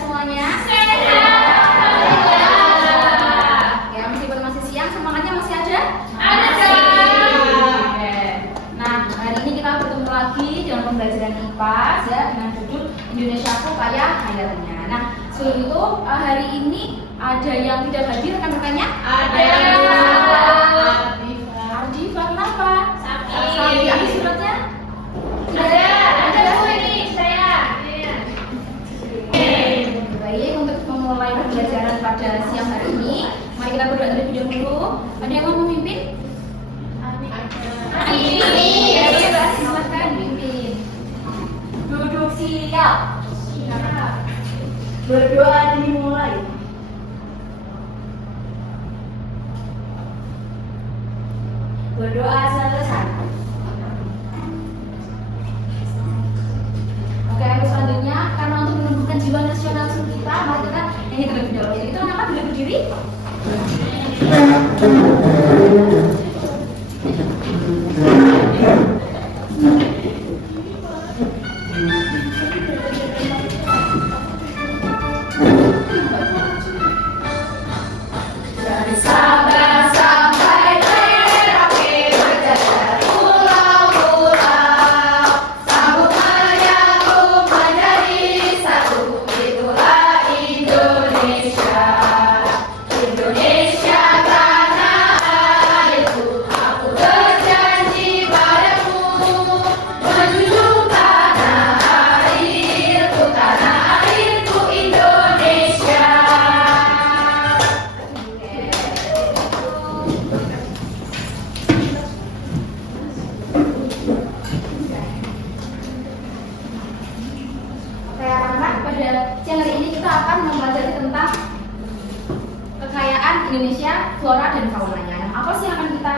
semuanya? Ya, meskipun masih siang, semangatnya masih ada? Ada. Oke. Nah, hari ini kita bertemu lagi dengan pembelajaran IPA ya, dengan judul Indonesiaku Kaya Hayatnya. Nah, sebelum itu hari ini ada yang tidak hadir rekan-rekannya? Ada. Ardifa, kenapa? Sakit. Ada suratnya? Ada Bu ini saya. Baik, untuk memulai pembelajaran pada siang hari ini, mari kita berdoa terlebih dahulu. Ada yang mau memimpin? Ya, silakan pimpin. Duduk siap. Berdoa dimulai. Berdoa selesai. Oke, untuk selanjutnya karena untuk menumbuhkan jiwa nasionalisme kita, mari kita nyanyi terlebih dahulu. Jadi itu kenapa tidak berdiri? Dari Sabang sampai Merauke berjajar pulau-pulau, sambut menyambut menjadi satu, itulah Indonesia. Indonesia tanah airku, aku berjanji padamu, menjunjung tanah airku Indonesia. Oke, anak-anak, pada siang hari ini kita akan mempelajari tentang kekayaan Indonesia, flora dan faunanya. Nah, apa sih yang akan kita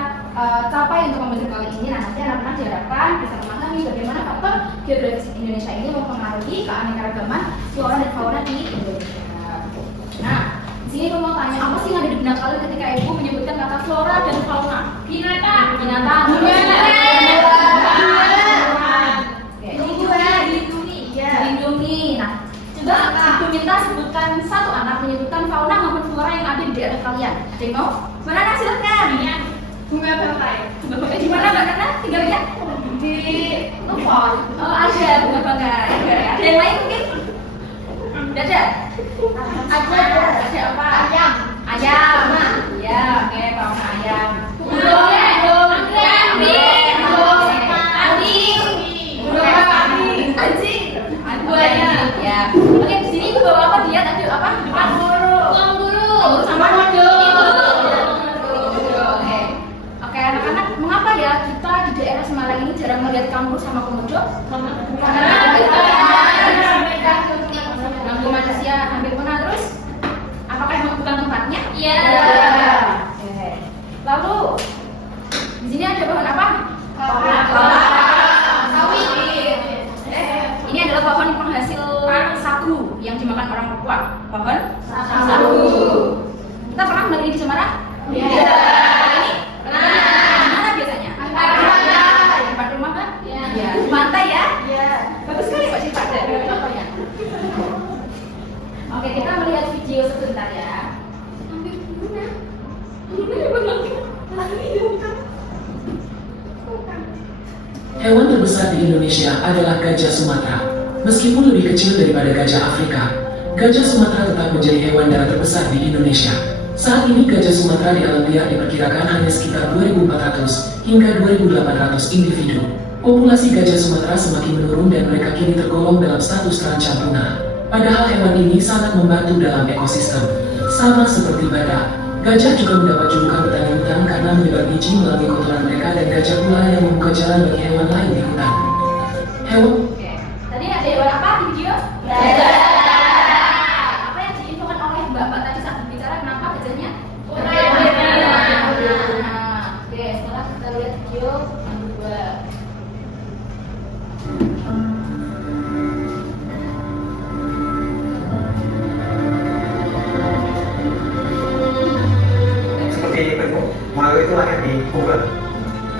capai untuk pembelajaran kali ini? Nah, nanti anak-anak diharapkan bisa memahami bagaimana faktor geografis Indonesia ini mempengaruhi keanekaragaman flora dan fauna di Indonesia. Nah, di sini aku mau tanya, apa sih yang ada di benak kalian ketika ibu menyebutkan kata flora dan fauna? Binatang. Binatang. Dilindungi. Nah, coba ibu minta sebutkan satu anak menyebutkan fauna maupun flora yang ada di daerah kalian. Ada yang mau? Mana anak silakan. Bunga bangkai. Bunga bangkai di mana Mbak Nana tinggalnya? Di Lupon. Oh, ada bunga bangkai. Ada yang lain mungkin? Tidak ada? Ada apa? Ayam. Ayam. Ya, oke, fauna ayam. Burung. Anjing. Ya. Oke, di sini ibu bawa apa dia tadi apa? Depan Kangguru. sama Kodok. Oke. Oke, anak-anak, mengapa ya kita di daerah Semarang ini jarang melihat kanguru sama komodo? Karena kita ganggu manusia hampir punah. Terus apakah memang bukan tempatnya? Iya. Oke. Lalu di sini ada pohon apa? Sawit. Ini adalah pohon penghasil sagu yang dimakan orang Papua. Pohon Sagu. Kita pernah melihat ini di Semarang? Iya. Ini? Pernah. Di mana biasanya? Pantai. Di depan rumah kan? Iya. Iya. Di pantai ya? Iya. Bagus sekali Pak Cita dari contohnya. Oke, kita melihat video sebentar ya. Hewan terbesar di Indonesia adalah gajah Sumatera. Meskipun lebih kecil daripada gajah Afrika, gajah Sumatera tetap menjadi hewan darat terbesar di Indonesia. Saat ini gajah Sumatera di alam liar diperkirakan hanya sekitar 2.400 hingga 2.800 individu. Populasi gajah Sumatera semakin menurun dan mereka kini tergolong dalam status terancam punah. Padahal hewan ini sangat membantu dalam ekosistem. Sama seperti badak, gajah juga mendapat julukan petani hutan karena menyebar biji melalui kotoran mereka, dan gajah pula yang membuka jalan bagi hewan lain di hutan. Hewan Oke. Tadi ada hewan apa di video? Gajah. Apa yang diinfokan oleh Mbak tadi saat berbicara, kenapa gajahnya? Nah. Oke, setelah kita lihat video yang kedua. Seperti itu, Mario itu lahir di Google,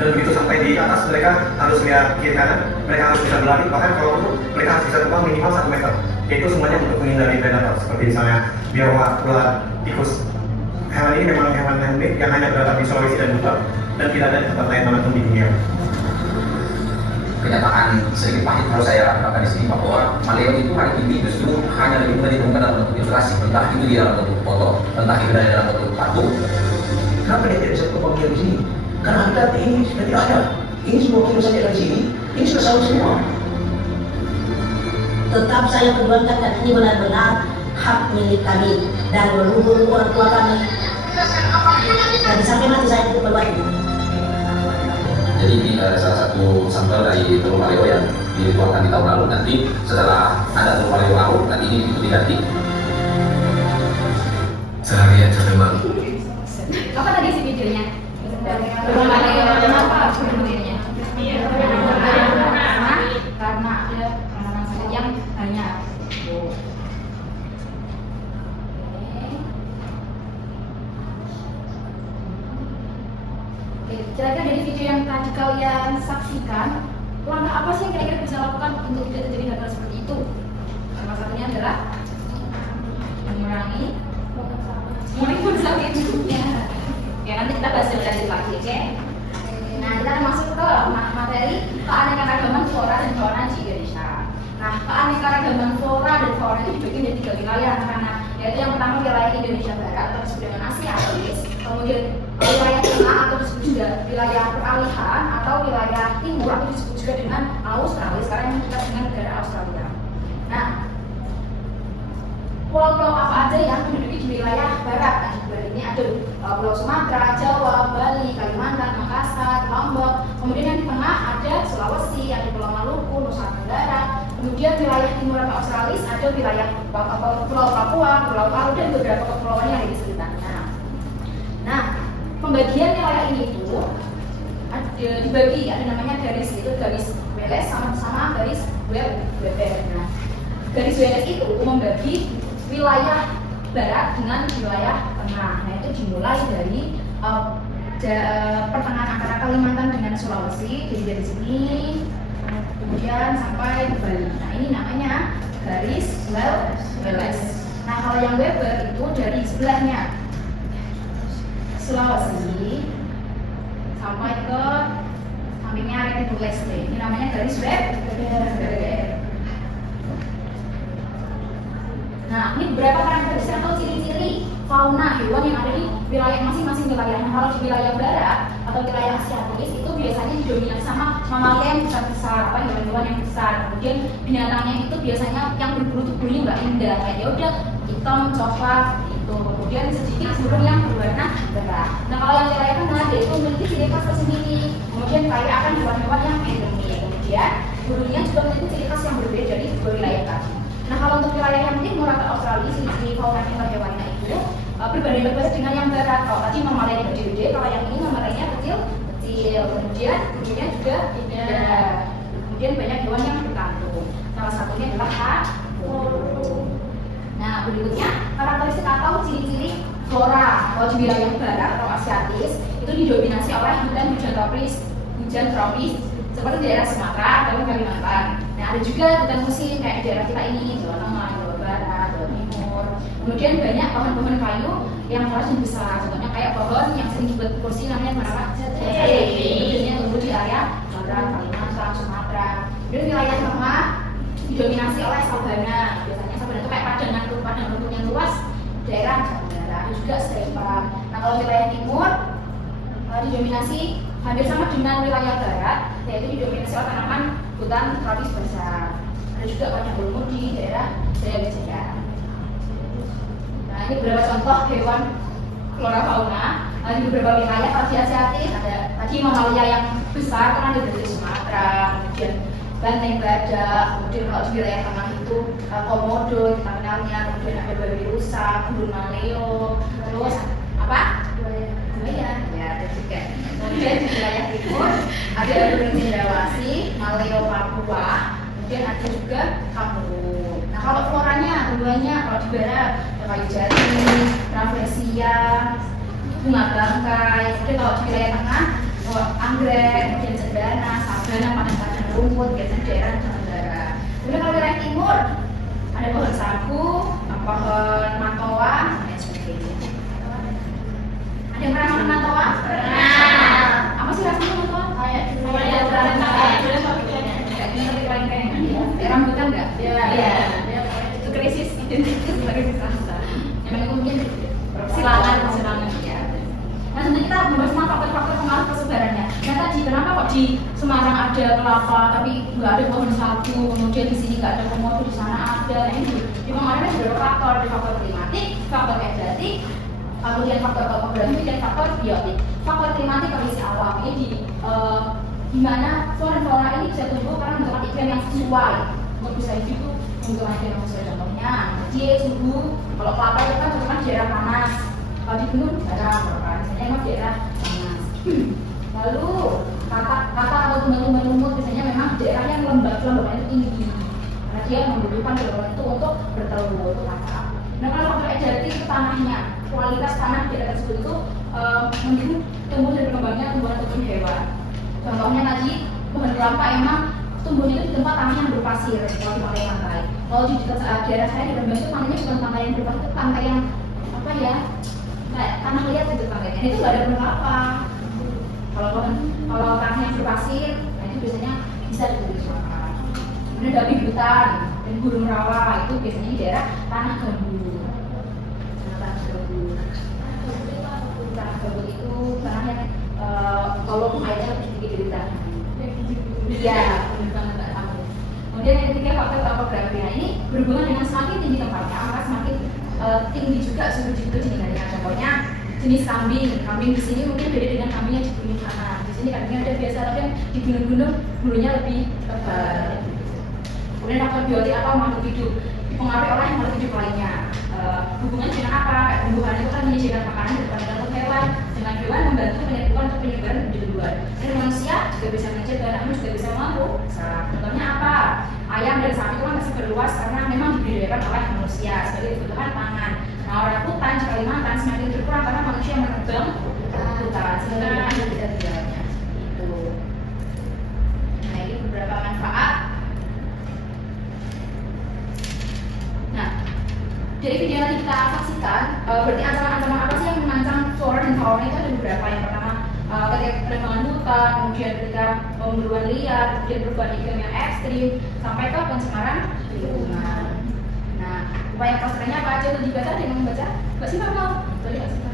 dan begitu sampai di atas mereka harus lihat kiri kanan, mereka harus bisa berlari, bahkan kalau perlu mereka harus bisa terbang minimal 1 meter. yaitu semuanya untuk menghindari predator seperti misalnya biawak, ular, tikus. Hewan ini memang hewan endemik yang hanya terdapat di Sulawesi dan Jepang dan tidak ada di tempat lain manapun di dunia. Kenyataan sedikit pahit kalau saya katakan di sini bahwa maleo itu hari ini justru hanya lebih mudah ditemukan dalam bentuk ilustrasi, entah itu di dalam bentuk foto, entah itu dalam bentuk patung. Kenapa dia tidak bisa berkembang di sini? Karena habitat ini sudah tidak ada. Ini semua kilo saja dari sini, ini sudah sawah semua. Tetap saya perjuangkan dan ini benar-benar hak milik kami dan leluhur orang tua kami. Dan sampai mati saya untuk berbuat itu. Jadi ini salah satu sampel dari telur maleo yang dikeluarkan di tahun lalu. Nanti setelah ada telur maleo baru, nanti ini itu diganti. Seharian capek banget. Apa tadi sih videonya? Belum ada yang kenapa videonya? Karena ada penanganan sakit yang banyak. Kira-kira dari video yang tadi kalian saksikan, langkah apa sih yang kira-kira bisa lakukan untuk tidak terjadi hal seperti itu? Salah satunya adalah mengurangi sakit. Ya, nanti kita bahas lebih lanjut lagi, oke? Nah, kita akan masuk ke materi keanekaragaman flora dan fauna di Indonesia. Nah, keanekaragaman flora dan fauna itu dibagi menjadi 3 wilayah, karena yaitu yang pertama wilayah Indonesia Barat atau disebut dengan Asiatis, kemudian wilayah tengah atau disebut juga wilayah peralihan, atau wilayah timur atau disebut juga dengan Australia. Sekarang yang kita dengan negara Australia. Nah, pulau-pulau apa aja yang menduduki di wilayah barat? Nah, di ini ada Pulau Sumatera, Jawa, Bali, Kalimantan, Makassar, Lombok. Kemudian yang di tengah ada Sulawesi, ada Pulau Maluku, Nusa Tenggara. Kemudian wilayah timur atau Australis ada wilayah Pulau Papua, Pulau Palu, dan beberapa kepulauan yang ada di sekitarnya. Nah, pembagian wilayah ini itu ada dibagi, ada namanya garis, itu garis Wallace sama garis Weber. Nah, garis Wallace itu membagi wilayah barat dengan wilayah tengah. Nah, itu dimulai dari pertengahan antara Kalimantan dengan Sulawesi, jadi dari sini kemudian sampai ke Bali. Nah, ini namanya garis Wallace. Nah, kalau yang Weber itu dari sebelahnya Sulawesi sampai ke sampingnya Timur Leste. Ini namanya garis Weber. Nah, ini beberapa karakteristik atau ciri-ciri fauna hewan yang ada di wilayah masing-masing wilayah. Nah, kalau di wilayah barat atau wilayah Asiatis itu biasanya didominasi sama mamalia yang besar-besar, hewan-hewan yang besar. Kemudian binatangnya itu biasanya yang berbulu tubuhnya nggak indah, kayak ya udah hitam, coklat gitu. Kemudian sedikit burung yang berwarna merah. Nah, kalau yang wilayah tengah dia itu memiliki ciri khas tersendiri. Kemudian kaya akan hewan-hewan yang endemik. Kemudian burungnya juga memiliki ciri khas yang berbeda dari dua wilayah tadi. Nah, kalau untuk wilayah yang timur atau Australia, sini fauna hewan-hewannya itu berbanding terbalik dengan yang barat. Kalau tadi mamalia gede-gede, kalau yang ini mamalianya kecil-kecil. Kemudian burungnya juga tidak. Kemudian banyak hewan yang berkantung. Salah satunya adalah burung. Nah, berikutnya karakteristik atau ciri-ciri flora. Kalau di wilayah barat atau Asiatis itu didominasi oleh hujan tropis seperti daerah Sumatera atau Kalimantan. Nah, ada juga hutan musim kayak di daerah kita ini, Jawa Tengah, Jawa Barat, Jawa Timur. Kemudian banyak pohon-pohon kayu yang harus besar, contohnya kayak pohon yang sering dibuat kursi namanya apa? Jati. Itu biasanya tumbuh di area Barat, Kalimantan, Sumatera. Kemudian wilayah tengah didominasi oleh sabana. Biasanya sabana itu kayak padang rumput yang luas, daerah Jawa Barat. Ada juga stepa. Nah, kalau wilayah timur didominasi hampir sama dengan wilayah barat, yaitu didominasi oleh tanaman hutan tropis besar. Ada juga banyak lumut di daerah Jaya. Nah, ini beberapa contoh hewan flora fauna di beberapa wilayah. Kalau di Asiatis ada tadi mamalia yang besar, kan ada dari Sumatera, kemudian banteng badak, kemudian kalau di wilayah tengah itu komodo kita kenalnya, kemudian ada babi rusa, burung maleo, terus apa? Buaya, ya ada juga. Kemudian di wilayah timur ada burung cendrawasih, maleo Papua, kemudian ada juga kanguru. Nah, kalau floranya keduanya, kalau di barat ada kayu jati, rafflesia, bunga bangkai. Kemudian kalau di wilayah tengah anggrek, kemudian cendana, sabana, padang rumput, biasanya daerah Nusantara. Kemudian kalau wilayah timur Ada pohon sagu, pohon matoa, dan sebagainya. Ada yang pernah makan matoa? Pernah. Apa sih rasanya matoa? Kayak rambutan nggak? Iya. Itu krisis identitas, krisis rasa. Yang mungkin silangan ya. Nah, sebenarnya kita membahas tentang faktor-faktor pengaruh persebarannya. Nah tadi kenapa kok di Semarang ada kelapa tapi nggak ada pohon sagu, kemudian di sini nggak ada komodo, di sana ada. Nah ini memang ada beberapa faktor, ada faktor klimatik, faktor edatik, kemudian faktor topografi dan faktor biotik. Faktor klimatik kondisi alam ini di mana flora dan fauna ini bisa tumbuh karena membutuhkan iklim yang sesuai untuk bisa hidup, membutuhkan iklim yang sesuai. Contohnya, jadi suhu kalau kelapa itu kan membutuhkan daerah panas, kalau di gunung garam, biasanya memang daerah panas. Lalu kata atau tumbuhan lumut biasanya memang daerah yang lembab itu tinggi karena dia membutuhkan dorongan itu untuk bertelur, untuk kata. Nah kalau faktor edatik itu tanahnya, kualitas tanah di daerah tersebut itu mendukung tumbuh dan berkembangnya tumbuhan hewan. Contohnya tadi pohon kelapa emang tumbuhnya itu di tempat tanah yang berpasir, kalau di pantai-pantai. Kalau di dekat daerah saya di Rembang itu pantainya bukan pantai yang berpasir, itu pantai yang apa ya? Kayak tanah liat gitu pantainya. Itu nggak ada pohon kelapa. Kalau tanah yang berpasir, nah itu biasanya bisa ditumbuhi kelapa. Kemudian babi hutan dan burung rawa itu biasanya di daerah tanah gambut. Tanah gambut itu tanahnya kalau airnya lebih tinggi dari tanah. Iya, benar banget Mbak Tamu. Kemudian yang ketiga faktor topografi. Nah ini berhubungan dengan semakin tinggi tempatnya, maka semakin tinggi juga suhu itu dibandingkan. Contohnya jenis kambing. Kambing di sini mungkin beda dengan kambing yang di gunung sana. Di sini kambingnya ada biasa, tapi yang di gunung-gunung bulunya lebih tebal. Kemudian faktor biotik atau makhluk hidup dipengaruhi oleh makhluk hidup lainnya. Hubungan dengan apa? Tumbuhan itu kan menyediakan makanan kepada hewan. Dengan hewan membantu menyatukan untuk penyebaran di luar. Dan manusia juga bisa mencegah, namun juga bisa merusak. Contohnya apa? Ayam dan sapi itu kan masih berluas karena memang dibudidayakan oleh manusia sebagai kebutuhan pangan. Nah orang hutan di Kalimantan semakin berkurang karena manusia menebang hutan sehingga tidak tinggalnya. Itu. Nah ini beberapa manfaat. Nah dari video yang kita saksikan, berarti ancaman-ancaman apa sih yang mengancam flora dan fauna itu ada beberapa. Yang pertama, ketika penebangan hutan, kemudian ketika pemburuan liar, kemudian perubahan iklim yang ekstrim, sampai ke pencemaran lingkungan. Nah, upaya pelestariannya apa aja? Untuk dibaca dengan membaca, Mbak Siva mau? Boleh Mbak Siva?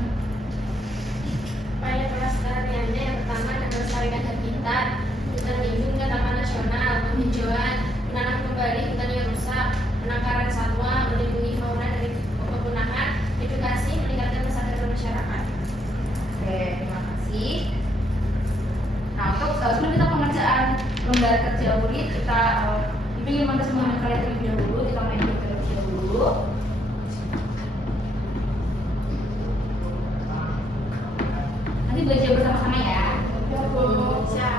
Upaya pelestariannya yang pertama adalah melestarikan habitat, hutan lindung ke taman nasional, penghijauan, menanam kembali hutan yang rusak, penangkaran satwa, melindungi fauna dari kepunahan, edukasi, meningkatkan kesadaran masyarakat. Oke, terima kasih. Nah, untuk sebelum kita pengerjaan lembar kerja murid, kita ingin mempertemukan kalian terlebih dahulu, kita main terlebih dahulu. Nanti belajar bersama-sama ya. Siap.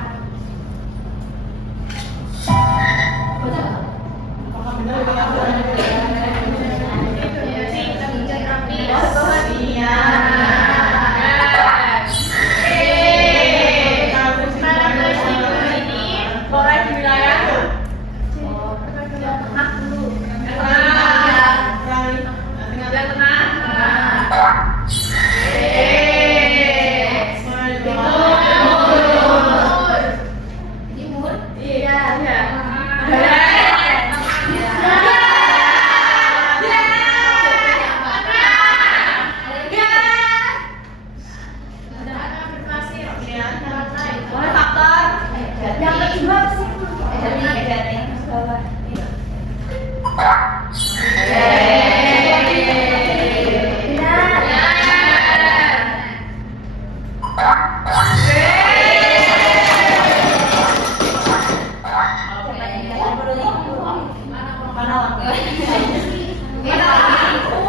Baca nggak? Apakah benar? Timur? Iya. Yang kedua sih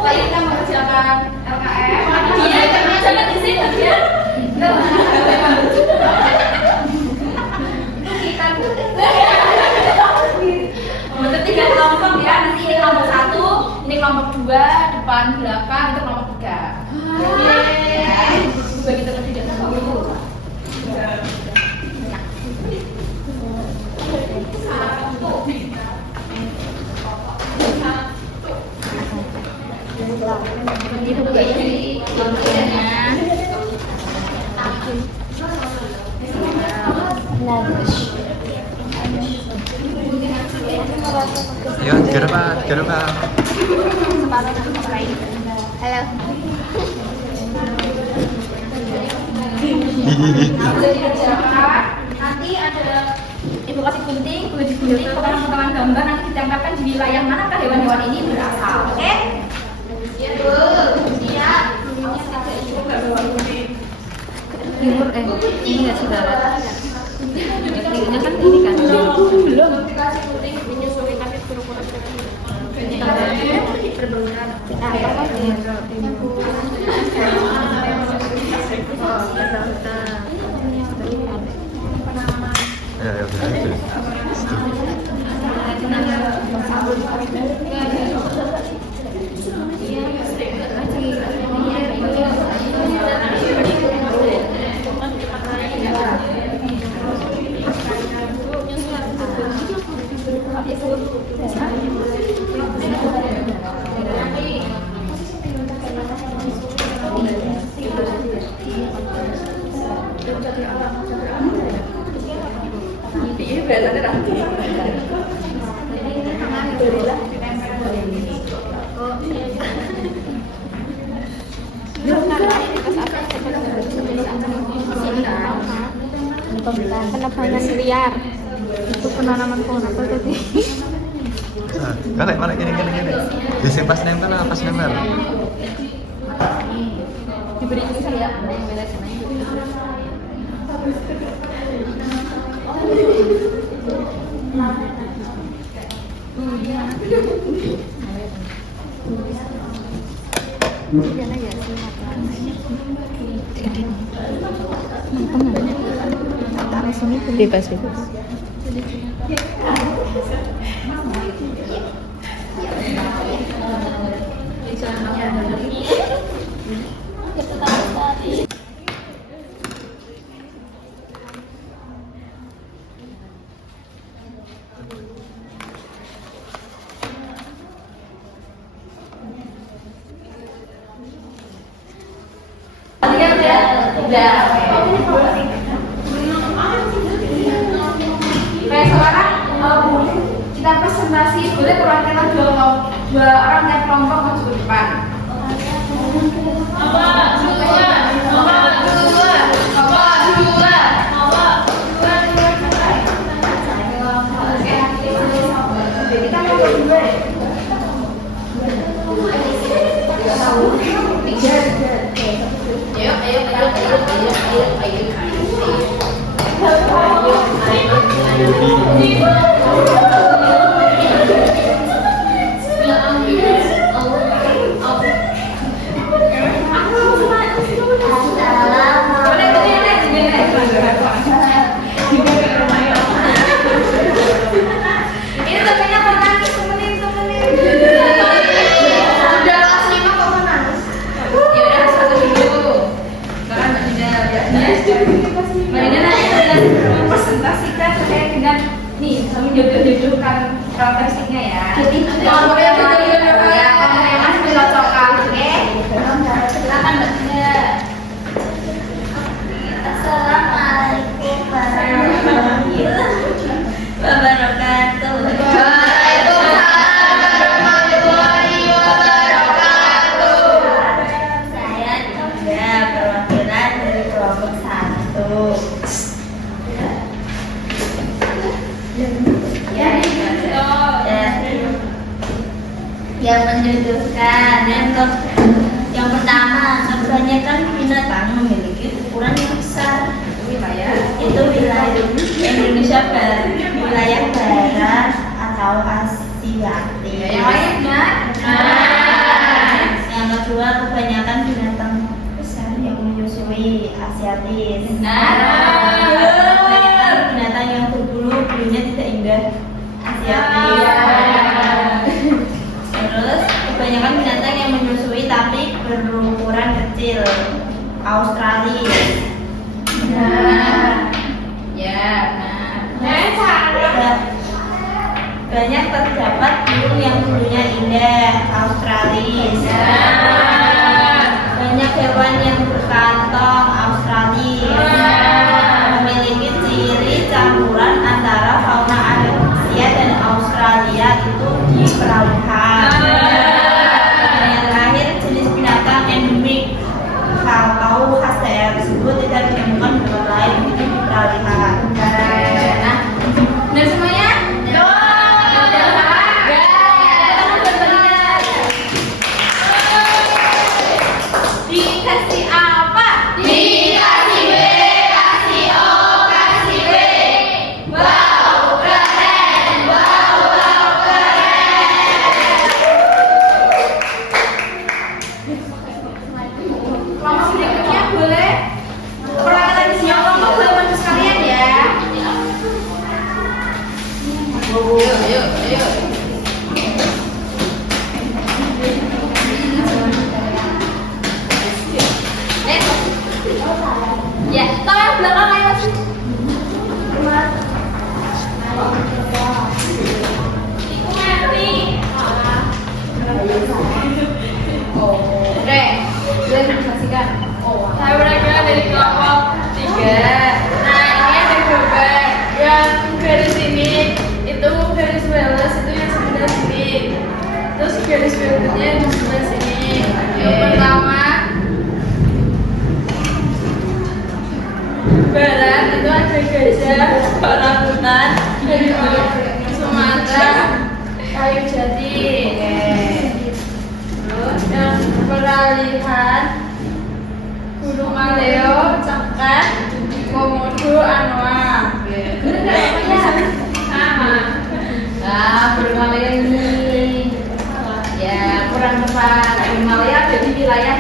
Baik, kita mengerjakan LKM. Dia jangan di sini dia. Membentuk 3 kelompok ya. Nanti ini kelompok 1, ini kelompok 2, depan belakang itu kelompok 3. Bagi terlebih dahulu. Itu jadi contohnya. Ayo, gerak. Halo. Nanti ada ibu kasih gunting, potongan gambar nanti ditempelkan di wilayah manakah hewan-hewan ini berasal. Oke? Siap. Timur ini nggak sih barat? Ini kan ini kan belum dikasih gunting menyesuaikan ukuran Ya, benar. Penebangan liar. Itu penanaman pohon apa tadi? Balik gini. Bisa pas nempel. Diberi tulisan ya. Bebas. Baik, sekarang kita presentasi boleh perwakilan dua orang yang kelompok maju ke depan. Presentasikan terkait dengan nih menjodoh-jodohkan profesinya ya. Kalau yang masih dilocokkan, oke? Silakan Mbak Dinda. Assalamualaikum warahmatullahi wabarakatuh. Saya juga perwakilan dari kelompok 1. Yang menjodohkan yang pertama, kebanyakan binatang memiliki ukuran yang besar. Itu wilayah Indonesia wilayah barat atau Asiatik. Yang kedua, kebanyakan binatang besar yang menyusui Asiatis. Kebanyakan binatang yang berbulu, bulunya tidak indah, Asiatis. Terus kebanyakan binatang yang menyusui tapi berukuran kecil, Australia. Banyak terdapat burung yang bulunya indah, Australia. enggak. Nah, ini ada gambar yang garis ini itu garis balas itu yang sebelah sini. Terus garis berikutnya di sebelah sini. Yang pertama barat itu ada gajah orangutan dari Sumatera kayu jati. Terus yang peralihan Gunung Maleo, Cengkat, Komodo, Anua. Sama. Nah, Himalaya ini ya kurang tepat. Himalaya ada di wilayah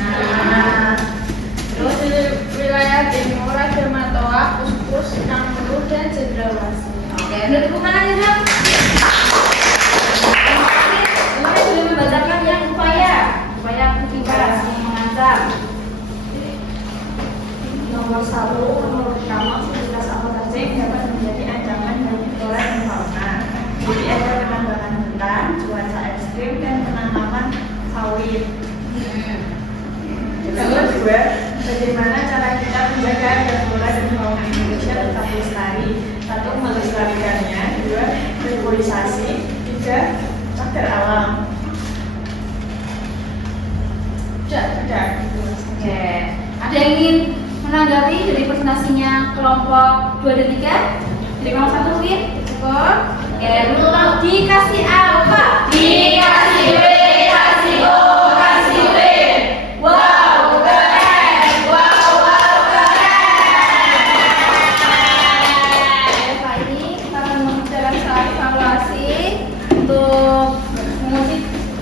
Nah, terus di wilayah timur ada Matoa, Kuskus, Nangulu, dan Cendrawasih. Oke, udah tepuk tangan ya, Bang. Kemarin sudah membacakan yang upaya aktivitas yang mengancam. Nomor 1, menurut kamu aktivitas apa saja yang dapat menjadi ancaman bagi flora dan fauna? Jadi ada penambangan hutan, cuaca ekstrim, dan penanaman sawit. Terus juga, bagaimana cara kita menjaga agar flora dan fauna Indonesia tetap lestari? 1. Melestarikannya, 2. Reboisasi, 3. Cagar alam. Sudah. Oke, ada yang ingin menanggapi dari presentasinya kelompok 2 dan 3? Dari kelompok 1 mungkin? Cukup? Oke, dulu dikasih apa? Dikasih B, kasih O, kasih B. Wow, keren! Wow, keren! Pak ini kita akan mengerjakan soal evaluasi untuk menguji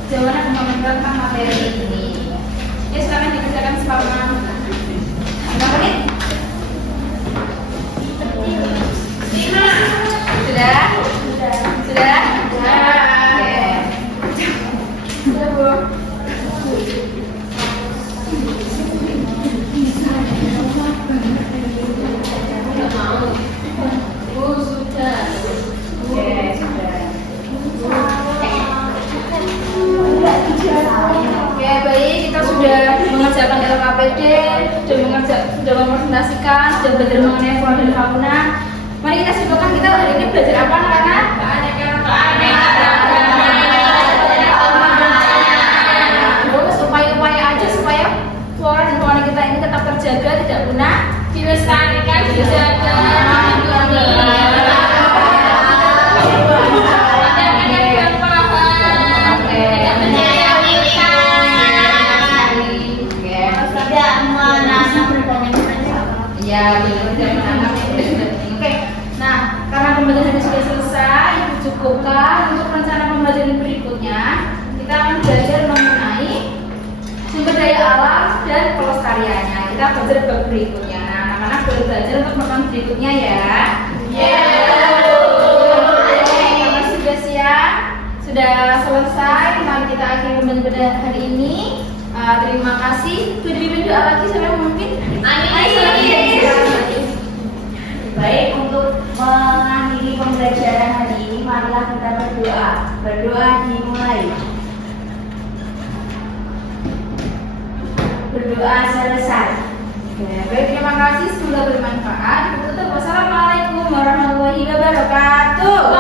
jawaban dan tentang materi ini. Ya, silakan dikerjakan selama 5 menit. Sudah? Sudah? Oke. Sudah, Bu. Oh, sudah. Oke, sudah. Oke, baik, kita sudah mengerjakan LKPD, sudah mempresentasikan, sudah belajar mengenai flora dan fauna. Mari kita simpulkan kita hari ini belajar apa, anak-anak? Terus upaya-upaya aja supaya flora dan fauna kita ini tetap terjaga, tidak punah, Dilestarikan, dijaga. Ya, benar dan menanam itu sudah penting. Oke, nah karena pembelajaran sudah selesai, cukupkah untuk rencana pembelajaran berikutnya? Kita akan belajar mengenai sumber daya alam dan pelestariannya. Kita belajar bab berikutnya. Nah, anak-anak boleh belajar untuk pertemuan berikutnya ya. Karena sudah siang, sudah selesai. Mari kita akhiri pembelajaran hari ini. Terima kasih. Boleh dipimpin doa lagi sampai mungkin. Baik, untuk mengakhiri pembelajaran hari ini, marilah kita berdoa. Berdoa dimulai. Berdoa selesai. Baik, terima kasih. Semoga bermanfaat. Tutup. Wassalamualaikum warahmatullahi wabarakatuh.